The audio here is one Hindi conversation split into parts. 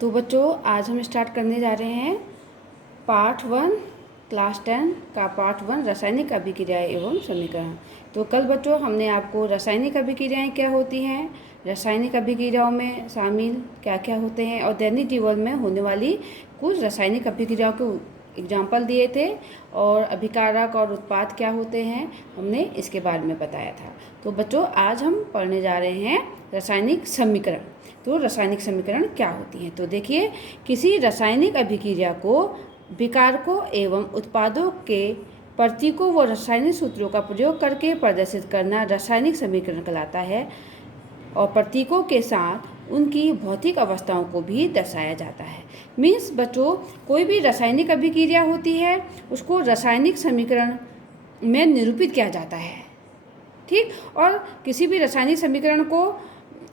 तो बच्चों आज हम स्टार्ट करने जा रहे हैं पार्ट 1 क्लास 10 का पार्ट 1 रासायनिक अभिक्रियाएं एवं समीकरण। तो कल बच्चों हमने आपको रासायनिक अभिक्रियाएं क्या होती हैं, रासायनिक अभिक्रियाओं में शामिल क्या क्या होते हैं और दैनिक जीवन में होने वाली कुछ रासायनिक अभिक्रियाओं के एग्जाम्पल दिए थे और अभिकारक और उत्पाद क्या होते हैं हमने इसके बारे में बताया था। तो बच्चों आज हम पढ़ने जा रहे हैं रासायनिक समीकरण। तो रासायनिक समीकरण क्या होती हैं, तो देखिए किसी रासायनिक अभिक्रिया को विकारकों एवं उत्पादों के प्रतीकों व रासायनिक सूत्रों का प्रयोग करके प्रदर्शित करना रासायनिक समीकरण कहलाता है और प्रतीकों के साथ उनकी भौतिक अवस्थाओं को भी दर्शाया जाता है। मीन्स बच्चों कोई भी रासायनिक अभिक्रिया होती है उसको रासायनिक समीकरण में निरूपित किया जाता है, ठीक। और किसी भी रासायनिक समीकरण को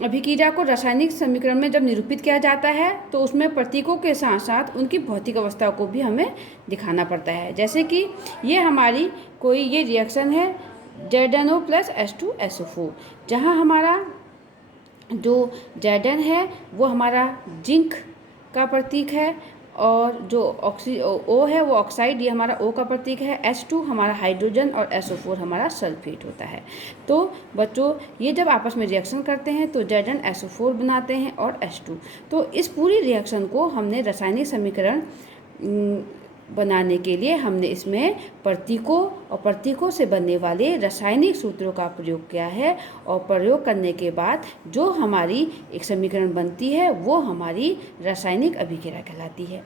अभिक्रिया को रासायनिक समीकरण में जब निरूपित किया जाता है तो उसमें प्रतीकों के साथ साथ उनकी भौतिक अवस्था को भी हमें दिखाना पड़ता है। जैसे कि ये हमारी कोई ये रिएक्शन है ZnO + H2SO4, जहाँ हमारा जो Zn है वो हमारा जिंक का प्रतीक है और जो O है वो ऑक्साइड, ये हमारा O का प्रतीक है। H2 हमारा हाइड्रोजन और SO4 हमारा सल्फेट होता है। तो बच्चों ये जब आपस में रिएक्शन करते हैं तो ZnSO4 बनाते हैं और H2। तो इस पूरी रिएक्शन को हमने रासायनिक समीकरण बनाने के लिए हमने इसमें प्रतीकों और प्रतीकों से बनने वाले रासायनिक सूत्रों का प्रयोग किया है और प्रयोग करने के बाद जो हमारी एक समीकरण बनती है वो हमारी रासायनिक अभिक्रिया कहलाती है,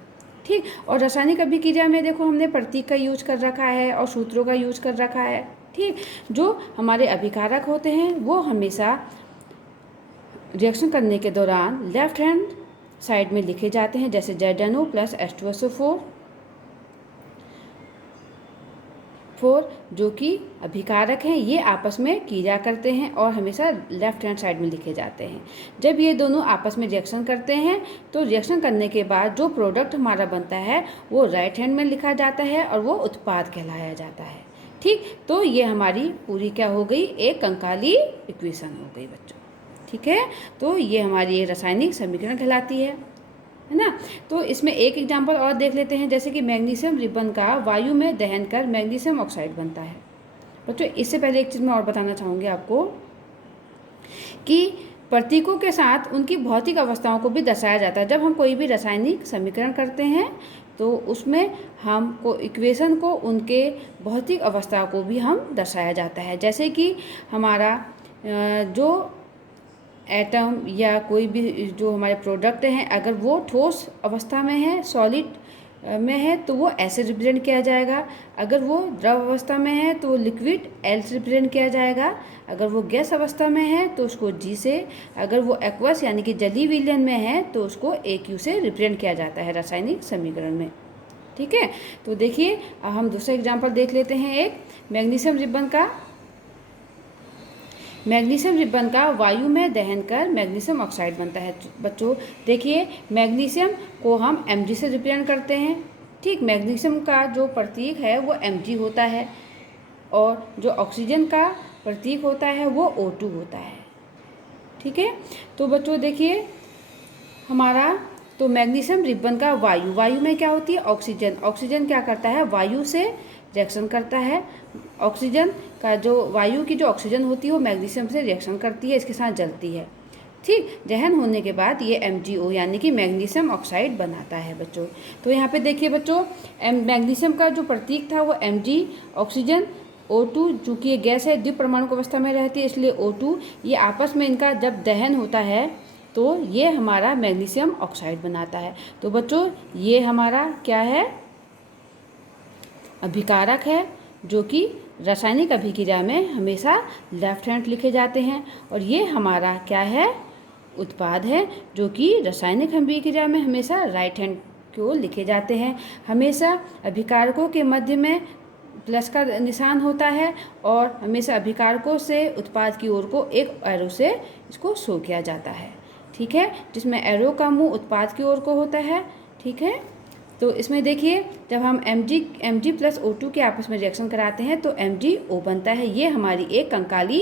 ठीक। और रासायनिक अभिक्रिया में देखो हमने प्रतीक का यूज कर रखा है और सूत्रों का यूज कर रखा है, ठीक। जो हमारे अभिकारक होते हैं वो हमेशा रिएक्शन करने के दौरान लेफ्ट हैंड साइड में लिखे जाते हैं, जैसे ZnO + H2SO4 जो कि अभिकारक हैं, ये आपस में क्रिया करते हैं और हमेशा लेफ्ट हैंड साइड में लिखे जाते हैं। जब ये दोनों आपस में रिएक्शन करते हैं तो रिएक्शन करने के बाद जो प्रोडक्ट हमारा बनता है वो राइट हैंड में लिखा जाता है और वो उत्पाद कहलाया जाता है, ठीक। तो ये हमारी पूरी क्या हो गई, एक कंकाली इक्वेशन हो गई बच्चों, ठीक है। तो ये हमारी रासायनिक समीकरण कहलाती है ना। तो इसमें एक एग्जांपल और देख लेते हैं, जैसे कि मैग्नीशियम रिबन का वायु में दहन कर मैग्नीशियम ऑक्साइड बनता है। बच्चों इससे पहले एक चीज़ मैं और बताना चाहूँगी आपको कि प्रतीकों के साथ उनकी भौतिक अवस्थाओं को भी दर्शाया जाता है। जब हम कोई भी रासायनिक समीकरण करते हैं तो उसमें हमको इक्वेशन को उनके भौतिक अवस्था को भी हम दर्शाया जाता है। जैसे कि हमारा जो एटम या कोई भी जो हमारे प्रोडक्ट हैं अगर वो ठोस अवस्था में है, सॉलिड में है तो वो ऐसे रिप्रेजेंट किया जाएगा, अगर वो द्रव अवस्था में है तो लिक्विड L से रिप्रेजेंट किया जाएगा, अगर वो गैस अवस्था में है तो उसको G से, अगर वो एक्वस यानी कि जलीय विलयन में है तो उसको AQ से रिप्रेजेंट किया जाता है रासायनिक समीकरण में, ठीक है। तो देखिए हम दूसरा एग्जाम्पल देख लेते हैं, एक मैग्नीशियम रिबन का वायु में दहन कर मैग्नीशियम ऑक्साइड बनता है। बच्चों देखिए मैग्नीशियम को हम Mg से रिप्रेजेंट करते हैं, ठीक। मैग्नीशियम का जो प्रतीक है वो Mg होता है और जो ऑक्सीजन का प्रतीक होता है वो O2 होता है, ठीक है। तो बच्चों देखिए हमारा तो मैग्नीशियम रिबन का वायु में क्या होती है, ऑक्सीजन क्या करता है, वायु से रिएक्शन करता है। ऑक्सीजन का जो वायु की जो ऑक्सीजन होती है वो मैग्नीशियम से रिएक्शन करती है, इसके साथ जलती है, ठीक। दहन होने के बाद ये MgO यानी कि मैग्नीशियम ऑक्साइड बनाता है बच्चों। तो यहाँ पे देखिए बच्चों मैग्नीशियम का जो प्रतीक था वो Mg, ऑक्सीजन O2, चूँकि ये गैस है द्विपरमाणुक अवस्था में रहती है इसलिए O2, ये आपस में इनका जब दहन होता है तो ये हमारा मैग्नीशियम ऑक्साइड बनाता है। तो बच्चों ये हमारा क्या है, अभिकारक है जो कि रासायनिक अभिक्रिया में हमेशा लेफ्ट हैंड लिखे जाते हैं, और ये हमारा क्या है, उत्पाद है जो कि रासायनिक अभिक्रिया में हमेशा राइट हैंड को लिखे जाते हैं। हमेशा अभिकारकों के मध्य में प्लस का निशान होता है और हमेशा अभिकारकों से उत्पाद की ओर को एक एरो से इसको शो किया जाता है, ठीक है, जिसमें एरो का मुंह उत्पाद की ओर को होता है, ठीक है। तो इसमें देखिए जब हम Mg + O2 के आपस में रिएक्शन कराते हैं तो MgO बनता है, ये हमारी एक कंकाली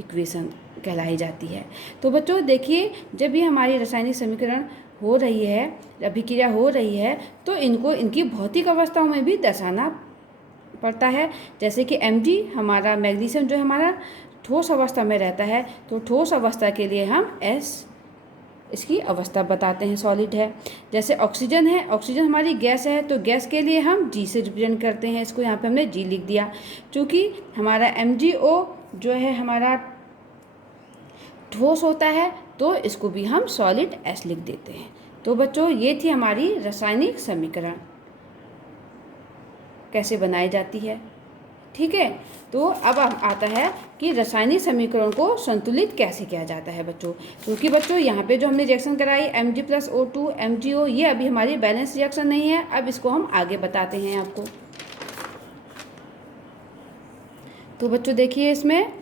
इक्वेशन कहलाई जाती है। तो बच्चों देखिए जब ये हमारी रासायनिक समीकरण हो रही है, अभिक्रिया हो रही है, तो इनको इनकी भौतिक अवस्थाओं में भी दर्शाना पड़ता है। जैसे कि Mg हमारा मैग्नीशियम जो हमारा ठोस अवस्था में रहता है, तो ठोस अवस्था के लिए हम S इसकी अवस्था बताते हैं, सॉलिड है। जैसे ऑक्सीजन है, ऑक्सीजन हमारी गैस है, तो गैस के लिए हम G से रिप्रेजेंट करते हैं इसको, यहाँ पे हमने G लिख दिया। चूँकि हमारा MgO जो है हमारा ठोस होता है, तो इसको भी हम सॉलिड S लिख देते हैं। तो बच्चों ये थी हमारी रासायनिक समीकरण कैसे बनाई जाती है, ठीक है। तो अब आता है कि रासायनिक समीकरण को संतुलित कैसे किया जाता है बच्चों। क्योंकि बच्चों यहाँ पे जो हमने रिएक्शन कराई Mg+O2 MgO, ये अभी हमारी बैलेंस रिएक्शन नहीं है। अब इसको हम आगे बताते हैं आपको। तो बच्चों देखिए, इसमें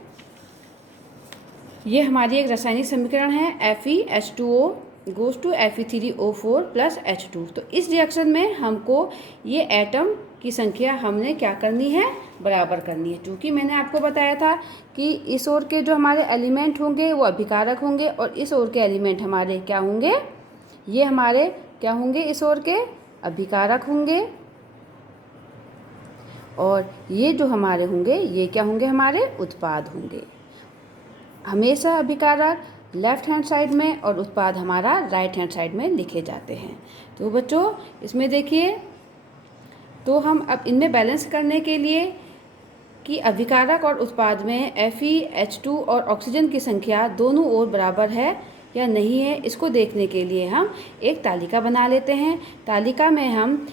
ये हमारी एक रासायनिक समीकरण है FeH2O goes to Fe3O4 plus H2। तो इस रिएक्शन में हमको ये एटम की संख्या हमने क्या करनी है, बराबर करनी है। क्योंकि मैंने आपको बताया था कि इस ओर के जो हमारे एलिमेंट होंगे वो अभिकारक होंगे और इस ओर के एलिमेंट हमारे क्या होंगे, ये हमारे क्या होंगे, इस ओर के अभिकारक होंगे, और ये जो हमारे होंगे ये क्या होंगे, हमारे उत्पाद होंगे। हमेशा अभिकारक लेफ्ट हैंड साइड में और उत्पाद हमारा राइट हैंड साइड में लिखे जाते हैं। तो बच्चों इसमें देखिए, तो हम अब इनमें बैलेंस करने के लिए कि अभिकारक और उत्पाद में FeH2 और ऑक्सीजन की संख्या दोनों ओर बराबर है या नहीं है, इसको देखने के लिए हम एक तालिका बना लेते हैं। तालिका में हम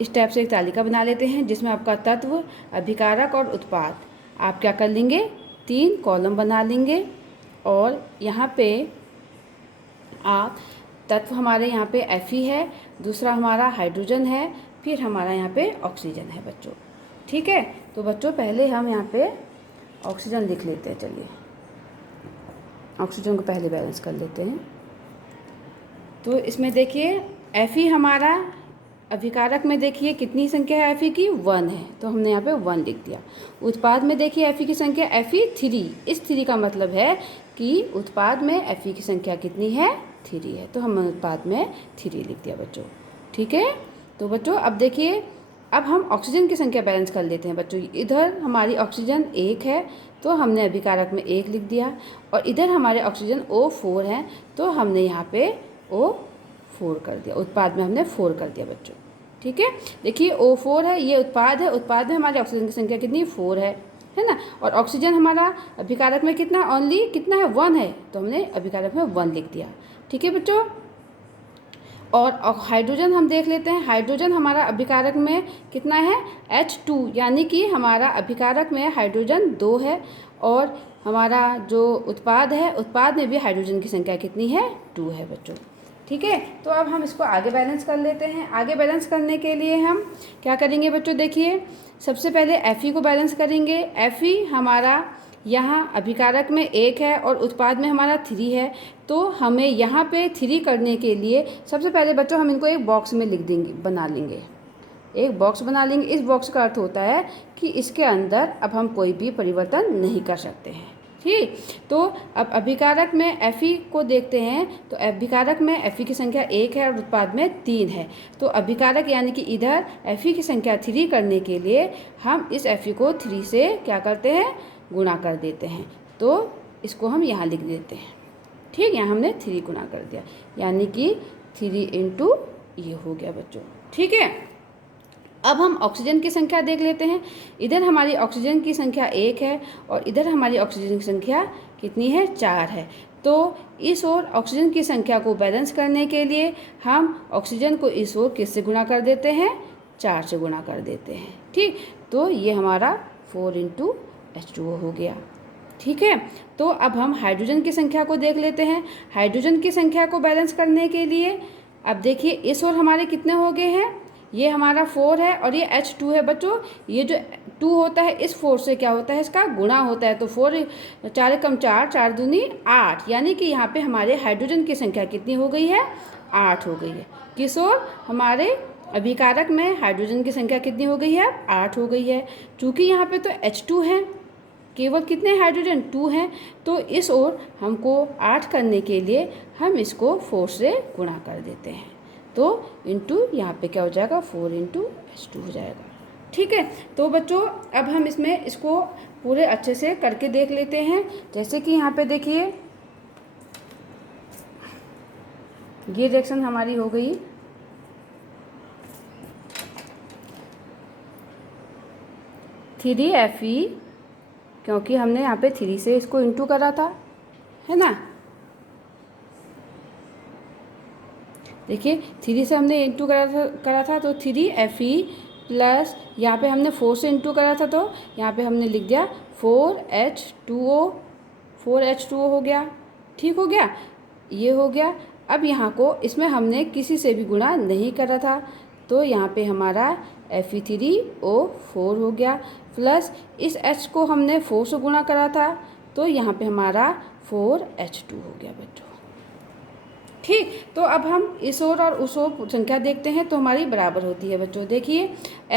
इस टाइप से एक तालिका बना लेते हैं जिसमें आपका तत्व, अभिकारक और उत्पाद, आप क्या कर लेंगे, 3 कॉलम बना लेंगे। और यहाँ पे आप तत्व हमारे यहाँ पे Fe है, दूसरा हमारा हाइड्रोजन है, फिर हमारा यहाँ पे ऑक्सीजन है बच्चों, ठीक है। तो बच्चों पहले हम यहाँ पे ऑक्सीजन लिख लेते हैं। चलिए ऑक्सीजन को पहले बैलेंस कर लेते हैं। तो इसमें देखिए Fe हमारा अभिकारक में देखिए कितनी संख्या है Fe की, 1 है, तो हमने यहाँ पे 1 लिख दिया। उत्पाद में देखिए Fe की संख्या Fe3, इस 3 का मतलब है कि उत्पाद में Fe की संख्या कितनी है, 3 है, तो हमने उत्पाद में 3 लिख दिया बच्चों, ठीक है। तो बच्चों अब देखिए, अब हम ऑक्सीजन की संख्या बैलेंस कर लेते हैं बच्चों। इधर हमारी ऑक्सीजन 1 है, तो हमने अभिकारक में 1 लिख दिया, और इधर हमारे ऑक्सीजन O4 है, तो हमने यहाँ पे O4 कर दिया, उत्पाद में हमने 4 कर दिया बच्चों, ठीक है। देखिए O4 है, ये उत्पाद है, उत्पाद में हमारे ऑक्सीजन की संख्या कितनी, 4 है ना। और ऑक्सीजन हमारा अभिकारक में कितना, ओनली कितना है, 1 है, तो हमने अभिकारक में 1 लिख दिया, ठीक है बच्चों। और हाइड्रोजन हम देख लेते हैं। हाइड्रोजन हमारा अभिकारक में कितना है, H2, यानी कि हमारा अभिकारक में हाइड्रोजन 2 है, और हमारा जो उत्पाद है, उत्पाद में भी हाइड्रोजन की संख्या कितनी है, 2 है बच्चों, ठीक है। तो अब हम इसको आगे बैलेंस कर लेते हैं। आगे बैलेंस करने के लिए हम क्या करेंगे बच्चों, देखिए सबसे पहले Fe को बैलेंस करेंगे। Fe हमारा यहाँ अभिकारक में 1 है और उत्पाद में हमारा 3 है, तो हमें यहाँ पे 3 करने के लिए सबसे पहले बच्चों हम इनको एक बॉक्स में लिख देंगे, बना लेंगे, एक बॉक्स बना लेंगे। इस बॉक्स का अर्थ होता है कि इसके अंदर अब हम कोई भी परिवर्तन नहीं कर सकते हैं, ठीक। तो अब अभिकारक में Fe को देखते हैं, तो अभिकारक में Fe की संख्या 1 है और उत्पाद में 3 है, तो अभिकारक यानी कि इधर Fe की संख्या 3 करने के लिए हम इस Fe को 3 से क्या करते हैं, गुणा कर देते हैं। तो इसको हम यहाँ लिख देते हैं, ठीक, यहाँ हमने 3 गुणा कर दिया, यानी कि 3 इंटू ये हो गया बच्चों, ठीक है। अब हम ऑक्सीजन की संख्या देख लेते हैं। इधर हमारी ऑक्सीजन की संख्या 1 है और इधर हमारी ऑक्सीजन की संख्या कितनी है, 4 है। तो इस ओर ऑक्सीजन की संख्या को बैलेंस करने के लिए हम ऑक्सीजन को इस ओर किससे गुणा कर देते हैं, 4 से गुणा कर देते हैं, ठीक। तो ये हमारा 4 इंटू H2O हो गया, ठीक है। तो अब हम हाइड्रोजन की संख्या को देख लेते हैं। हाइड्रोजन की संख्या को बैलेंस करने के लिए अब देखिए इस ओर हमारे कितने हो गए हैं, ये हमारा 4 है और ये H2 है बच्चों। ये जो 2 होता है इस 4 से क्या होता है, इसका गुणा होता है, तो 4 4 कम 4, 4 दूनी 8, यानी कि यहाँ पे हमारे हाइड्रोजन की संख्या कितनी हो गई है, 8 हो गई है। किस ओर, हमारे अभिकारक में हाइड्रोजन की संख्या कितनी हो गई है, 8 हो गई है। चूँकि यहाँ पे तो H2 है, केवल कितने हाइड्रोजन 2 हैं, तो इस ओर हमको 8 करने के लिए हम इसको 4 से गुणा कर देते हैं। तो इंटू यहाँ पे क्या हो जाएगा 4 इंटू H2 हो जाएगा। ठीक है, तो बच्चों अब हम इसमें इसको पूरे अच्छे से करके देख लेते हैं। जैसे कि यहाँ पे देखिए ये रिएक्शन हमारी हो गई। थ्री Fe, क्योंकि हमने यहाँ पे 3 से इसको इंटू करा था, है ना। देखिए 3 से हमने इंटू करा था तो 3 Fe प्लस यहाँ पे हमने 4 से इंटू करा था, तो यहाँ पे हमने लिख दिया 4H2O हो गया। ठीक हो गया, ये हो गया। अब यहाँ को इसमें हमने किसी से भी गुणा नहीं करा था, तो यहाँ पे हमारा Fe3O4 हो गया, प्लस इस H को हमने 4 से गुणा करा था, तो यहाँ पे हमारा 4H2 हो गया बच्चों। ठीक, तो अब हम इस ओर और उस ओर संख्या देखते हैं तो हमारी बराबर होती है बच्चों। देखिए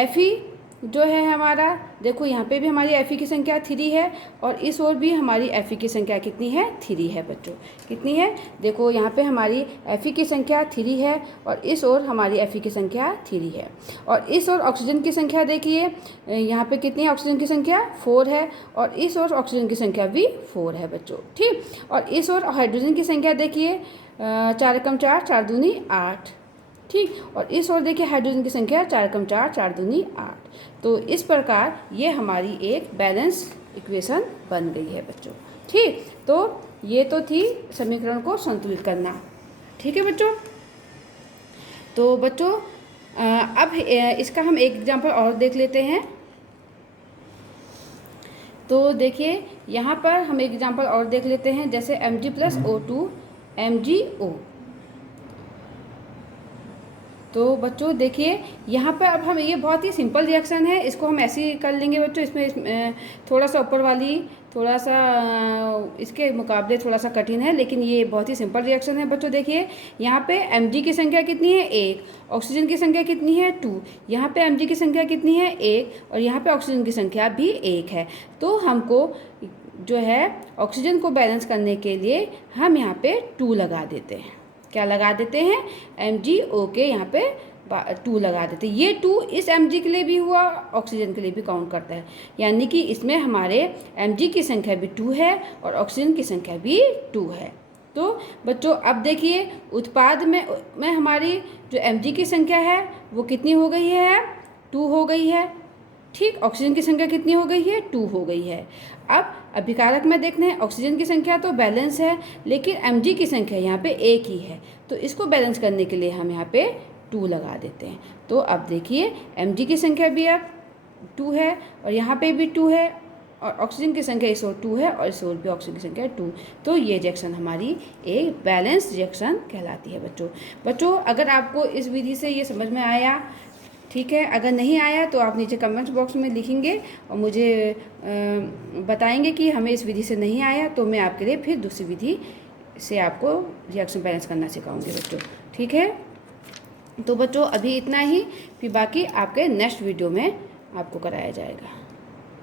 Fe जो है हमारा, देखो यहाँ पे भी हमारी Fe की संख्या 3 है और इस ओर भी हमारी Fe की संख्या कितनी है 3 है बच्चों। कितनी है, देखो यहाँ पे हमारी Fe की संख्या 3 है और इस ओर हमारी Fe की संख्या 3 है। और इस ओर ऑक्सीजन की संख्या देखिए यहाँ पे कितनी है, ऑक्सीजन की संख्या 4 है और इस ओर ऑक्सीजन की संख्या भी 4 है बच्चों। ठीक, और इस ओर हाइड्रोजन की संख्या देखिए 4 एकम 4, 4 दूनी 8। ठीक, और इस ओर देखिए हाइड्रोजन की संख्या 4 एकम 4, 4 दूनी 8। तो इस प्रकार ये हमारी एक बैलेंस इक्वेशन बन गई है बच्चों। ठीक, तो ये तो थी समीकरण को संतुलित करना। ठीक है बच्चों, तो बच्चों अब इसका हम एक एग्जाम्पल और देख लेते हैं। तो देखिए यहाँ पर हम एक एग्जाम्पल और देख लेते हैं, जैसे Mg+O2 MgO। तो बच्चों देखिए यहाँ पर अब हम, ये बहुत ही सिंपल रिएक्शन है, इसको हम ऐसे ही कर लेंगे बच्चों। इसमें थोड़ा सा ऊपर वाली थोड़ा सा इसके मुकाबले थोड़ा सा कठिन है, लेकिन ये बहुत ही सिंपल रिएक्शन है बच्चों। देखिए यहाँ पे Mg की संख्या कितनी है 1, ऑक्सीजन की संख्या कितनी है 2, यहाँ पे Mg की संख्या कितनी है 1 और यहाँ पे ऑक्सीजन की संख्या भी 1 है। तो हमको जो है ऑक्सीजन को बैलेंस करने के लिए हम यहाँ पे 2 लगा देते हैं। क्या लगा देते हैं, MgO के यहाँ पे 2 लगा देते हैं। ये 2 इस Mg के लिए भी हुआ, ऑक्सीजन के लिए भी काउंट करता है, यानी कि इसमें हमारे Mg की संख्या भी 2 है और ऑक्सीजन की संख्या भी 2 है। तो बच्चों अब देखिए उत्पाद में हमारी जो Mg की संख्या है वो कितनी हो गई है, 2 हो गई है। ठीक, ऑक्सीजन की संख्या कितनी हो गई है, 2 हो गई है। अब अभिकारक में देखते हैं, ऑक्सीजन की संख्या तो बैलेंस है, लेकिन Mg की संख्या यहाँ पे 1 ही है, तो इसको बैलेंस करने के लिए हम यहाँ पे 2 लगा देते हैं। तो अब देखिए Mg की संख्या भी अब 2 है और यहाँ पे भी 2 है और ऑक्सीजन की संख्या इस ओर 2 है और इस ओर भी ऑक्सीजन की संख्या 2। तो ये रिएक्शन हमारी एक बैलेंस रिएक्शन कहलाती है बच्चों। बच्चों अगर आपको इस विधि से ये समझ में आया, ठीक है, अगर नहीं आया तो आप नीचे कमेंट्स बॉक्स में लिखेंगे और मुझे बताएंगे कि हमें इस विधि से नहीं आया, तो मैं आपके लिए फिर दूसरी विधि से आपको रिएक्शन बैलेंस करना सिखाऊंगी बच्चों। ठीक है, तो बच्चों अभी इतना ही, फिर बाकी आपके नेक्स्ट वीडियो में आपको कराया जाएगा।